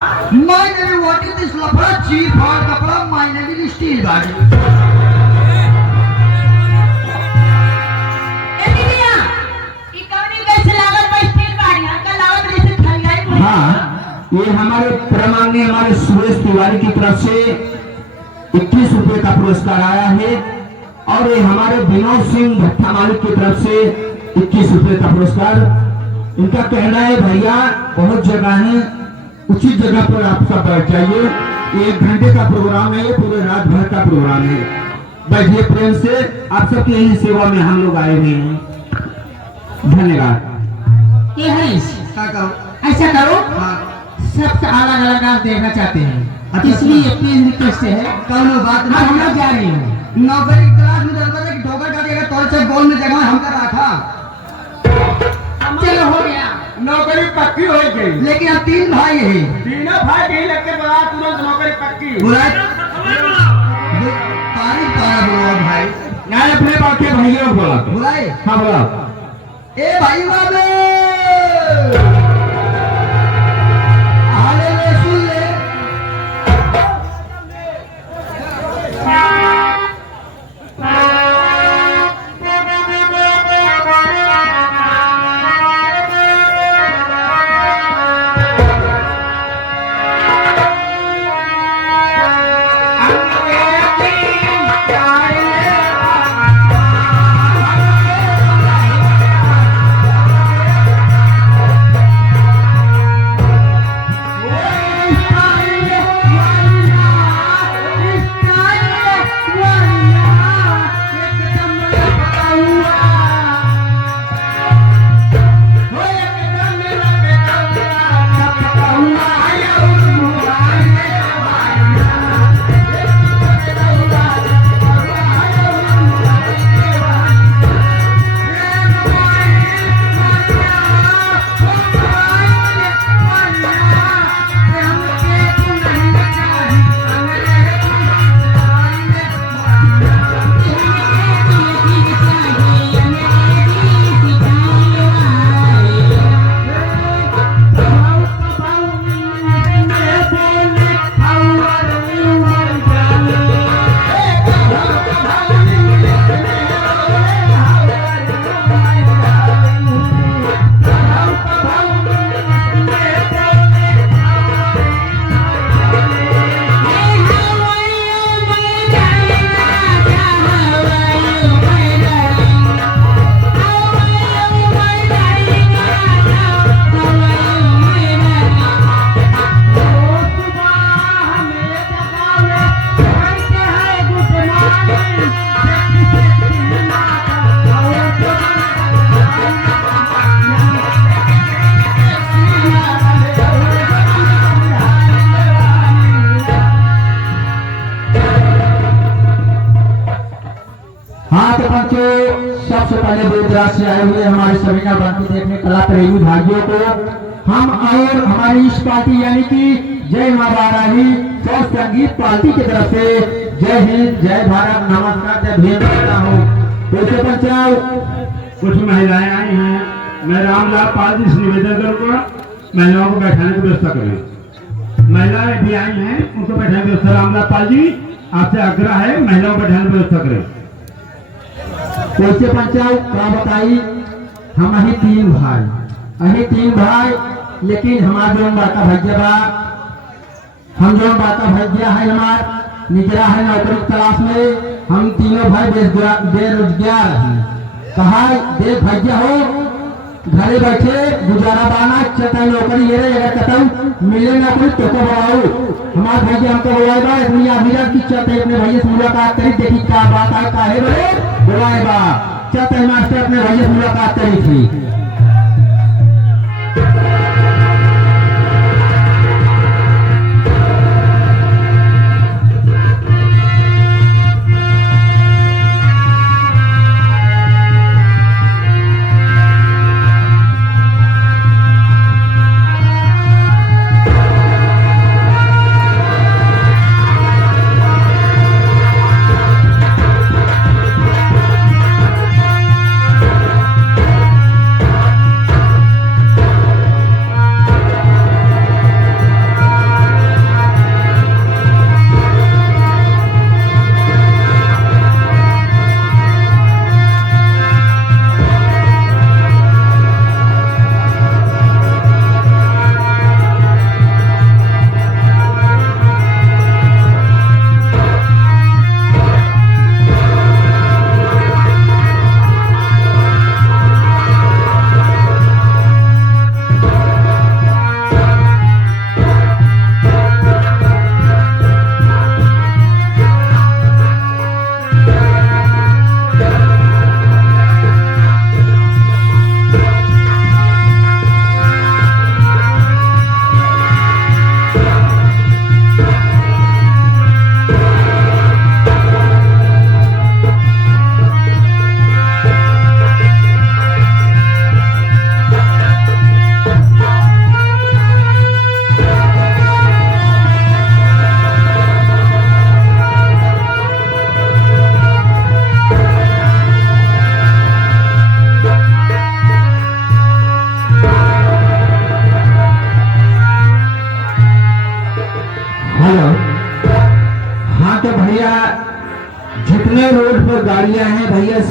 My name what is this lafra cheap or kapra my name is steel body ए दीदिया ई कवनी कैसे लागल बा स्टील गाड़ी अंकल आवत जैसे थलियाई हाँ, ये हमारे प्रमाणनीय हमारे सुरेश तिवारी की तरफ से 21 रुपए का पुरस्कार आया है और ये हमारे विनोद सिंह भट्टा मालिक की तरफ से 21 रुपए का पुरस्कार। इनका कहना है भैया बहुत जगह है, उचित जगह पर आप सब बैठ जाइए, 1 घंटे का प्रोग्राम है, ये पूरे रात भर का प्रोग्राम है, बैठिए प्रेम से, आप सबकी यही सेवा में हम लोग आए हुए हैं। धन्यवाद। ये हरीश क्या करो ऐसा करो हाँ सबसे अलग अलग डांस देखना चाहते हैं अच्छा, इसलिए प्लीज रिक्वेस्ट है कौन बात अब हम लोग जा रहे हैं नौकरी तलाश में चलता था कि ठोकर का देगा तोड़ से गोल में जगह हम कर रखा चलो हो गया नौकरी पक्की हो गई। लेकिन हम 3 भाई हैं तीनों भाई यही लग के बोला तुरंत नौकरी पक्की। बुलाए तारीफ तारा बुलाओ भाई यार अपने बाकी भैया को बोला तो। बुलाए हाँ बोला। ए भाई वाले आले ले सुन ले हाँ तो बच्चों सबसे पहले दूरदराज से आए हुए हमारे सभी नवरात्रि देखने कला प्रेमी भाइयों को हम और हमारी इस पार्टी यानी कि जय मां बाराही स्वस्थ संगीत पार्टी की तरफ से जय हिंद जय भारत नमस्कार जय भीम कहता हूँ। तो बच्चों कुछ महिलाएं आई हैं, मैं रामलाल पाल जी से निवेदन करूंगा महिलाओं को बैठाने की व्यवस्था करें। महिलाएं भी आई हैं, उनको बैठाने की व्यवस्था। रामलाल पाल जी आपसे आग्रह है महिलाओं को बैठाने की व्यवस्था करें। कैसे पंचायत क्या बताई, हम अही 3 भाई लेकिन हमारे जो बाता भैया बा, हम जो बाता भैया है हमार निकला है नौकरी की तलाश में, हम तीनों भाई बेरोजगार हैं। कहा देख भैया हो घरे बैठे गुजारा बाना चता नौकरी ये रे अगर कतम मिले ना कोई तो को बुलाओ। हमारे भैया हमको बुलाए बा दुनिया भैया की चते अपने भैया से मुलाकात करी, देखी क्या बात है काहे बड़े बुलाए बा चते मास्टर अपने भैया से मुलाकात करी थी।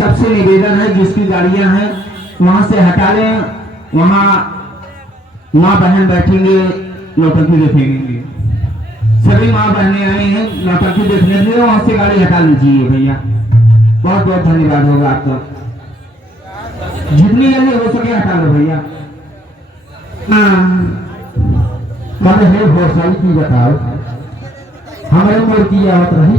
आपसे निवेदन है, जिसकी गाड़ियां हैं वहां से हटा लें। वहां माँ बहन बैठेंगे, नौटंकी देखेंगे। सभी माँ बहनें आई हैं नौटंकी देखने के लिए, वहां से गाड़ी हटा लीजिए भैया। बहुत बहुत धन्यवाद होगा आपका। जितनी जल्दी हो सके हटा लो भैया। कल है भोसाई की बताओ, हमारे मुर्गी आवत रही।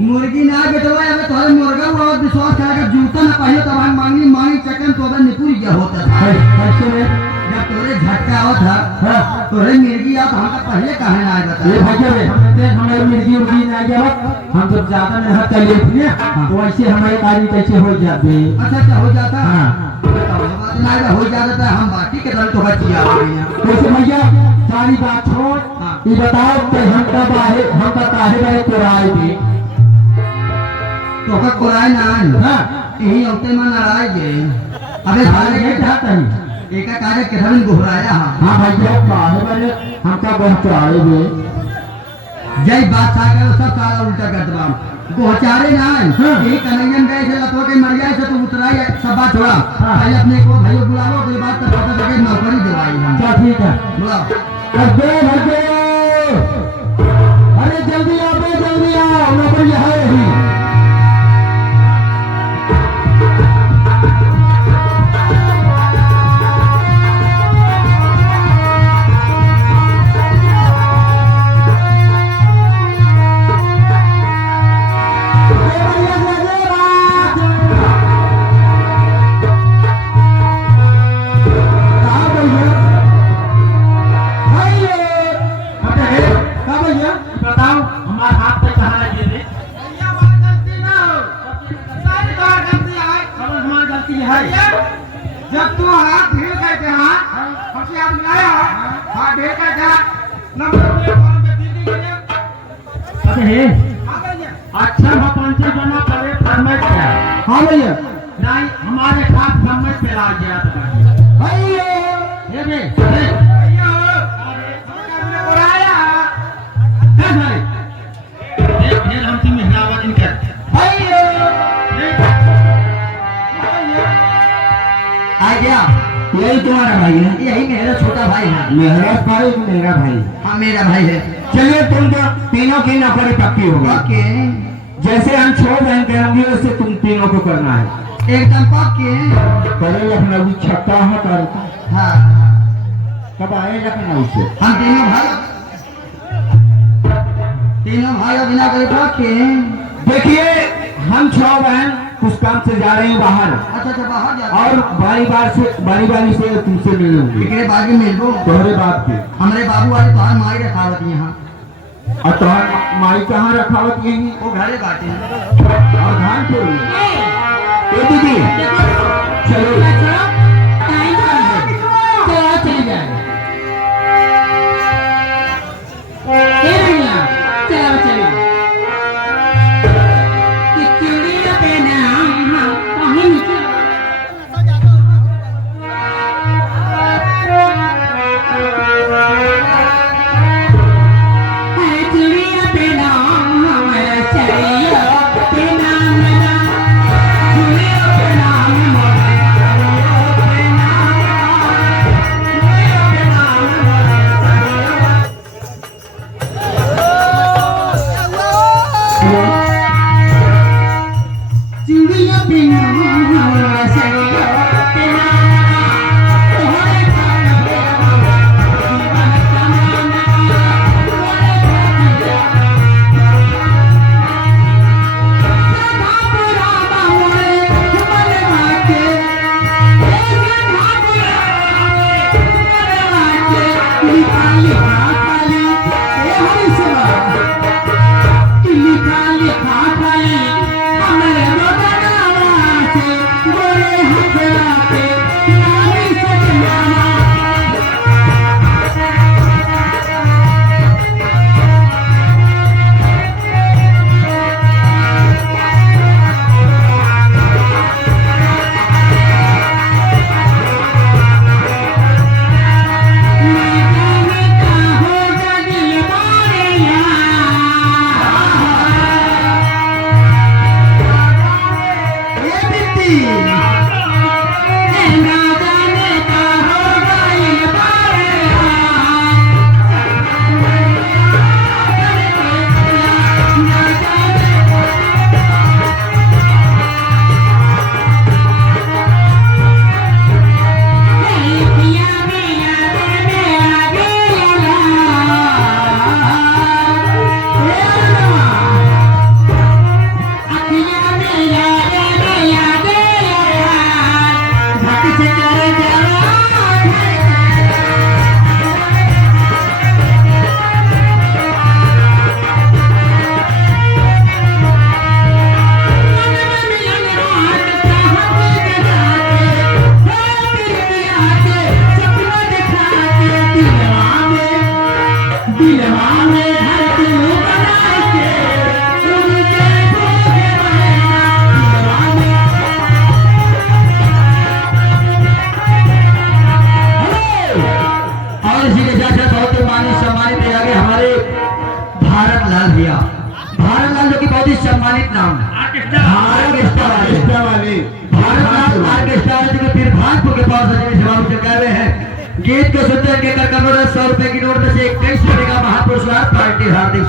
मुर्गी ना बेटवा अब तोरे मुर्गा और विश्वास है कि जूता ना पहले तब हम मांगी चकन तो अगर निपुर गया होता था। कैसे में जब तोरे झटका आवत था हाँ। तोरे मिर्गी आवत हमका पहले कहे ना आए बता। ये भैया रे हमारे मिर्गी उर्गी ना गया, हम जब ज्यादा मेहनत कर लिए थे तो ऐसे हमारे कार्य कैसे हो जाते। अच्छा हो जाता हाँ। ना हो जाता था, हम बाकी के दल तो बचिया वैसे भैया सारी बात छोड़, ये बताओ कि हम कब आए, हम का काहे रहे कोराए थे तो का कोराए ना हाँ। यही औते में लड़ाई गए। अबे सारे ये चाहता है एक कार्य किधर घुराया। हाँ भैया काहे बने हमका बहुत चढ़ाए हुए। जय बादशाह का सब सारा उल्टा कर दबा गोचारे ना यही कन्हैया गए थे लतो के मर जाए से तो उतरा सब बात छोड़ा। पहले अपने को भाइयों बुला लो, उसके बाद तक पता लगे नौकरी दिलवाई हम। क्या ठीक है बुलाओ। अरे जल्दी आओ नौकरी है ही। जब तू हाथ ढील करके हमसे आप लाया हाथ ढील करके नंबर प्लेट फॉर्म पे दीदी गया। अरे अच्छा पंचायत जमा करे फॉर्मेट क्या। हाँ भैया नहीं हमारे साथ फॉर्मेट पे ला गया था भैया। ये बे भैया हमने बुलाया है भाई ये हम तीन महिलावां इनके भैया आ गया। यही तुम्हारा भाई है। यही मेरा छोटा भाई है। मेरा भाई मेरा भाई। हाँ मेरा भाई है। चलिए तुम तो तीनों की नौकरी पक्की हो गई। ओके जैसे हम 6 बहन करेंगे वैसे तुम तीनों को करना है एकदम पक्के। पहले लखनऊ छक्का है कर हाँ कब आए लखनऊ से। हम तीनों भाई बिना करे पक्के। देखिए हम 6 बहन कुछ काम से जा रहे हैं बाहर अच्छा बाहर जा और बारी से तुमसे मिलूंगी। एकरे बाद में मिलबो तोहरे बात के हमारे बाबू वाले तोहार माई रखावत यहाँ और तोहर माई कहाँ रखावत यही वो घरे बाटे और धान पे दीदी चलो चली जाए चलो चलो चलिए सम्मानित नाम आर्केस्ट्रा आर्केस्ट्रा वाले भारत आर्केस्ट्रा वाले जो फिर भागपुर के पास जवाब चुका हुए हैं गीत को सुनते हैं कर 100 रुपए की नोट में से 21 रुपए का महापुरस्कार पार्टी हार्दिक